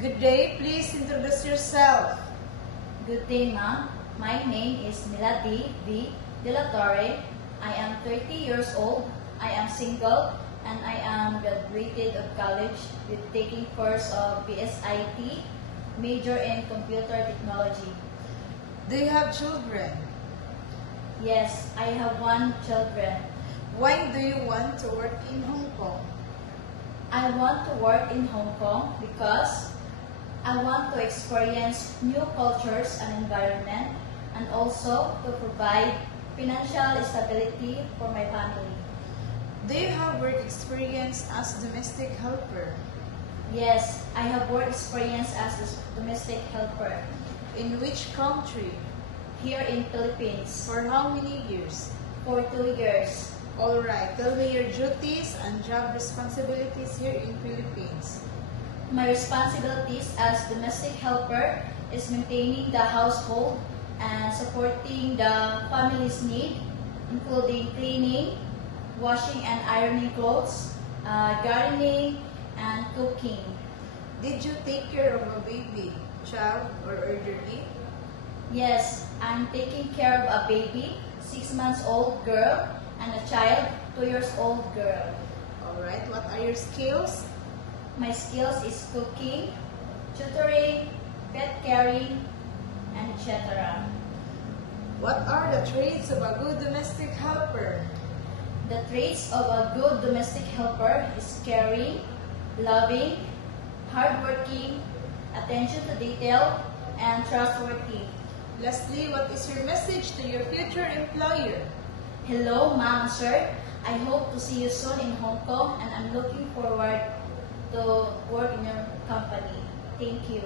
Good day, please introduce yourself. Good day, ma'am. My name is Milady V. De La Torre. I am 30 years old. I am single and I am graduated of college with taking course of BSIT, major in computer technology. Do you have children? Yes, I have one children. Why do you want to work in Hong Kong? I want to work in Hong Kong because I want to experience new cultures and environment and also to provide financial stability for my family. Do you have work experience as domestic helper? Yes, I have work experience as a domestic helper In which country? here in Philippines For how many years? for 2 years. Alright, tell me your duties and job responsibilities here in Philippines. My responsibilities as domestic helper is maintaining the household and supporting the family's need, including cleaning, washing and ironing clothes, gardening, and cooking. Did you take care of a baby, child, or elderly? Yes, I'm taking care of a baby, 6 months old girl, and a child, 2 years old girl. Alright, what are your skills? My skills is cooking, tutoring, pet caring, and etc. What are the traits of a good domestic helper? The traits of a good domestic helper is caring, loving, hardworking, attention to detail, and trustworthy. Lastly, what is your message to your future employer? Hello, ma'am, sir. I hope to see you soon in Hong Kong and I'm looking forward to work in your company. Thank you.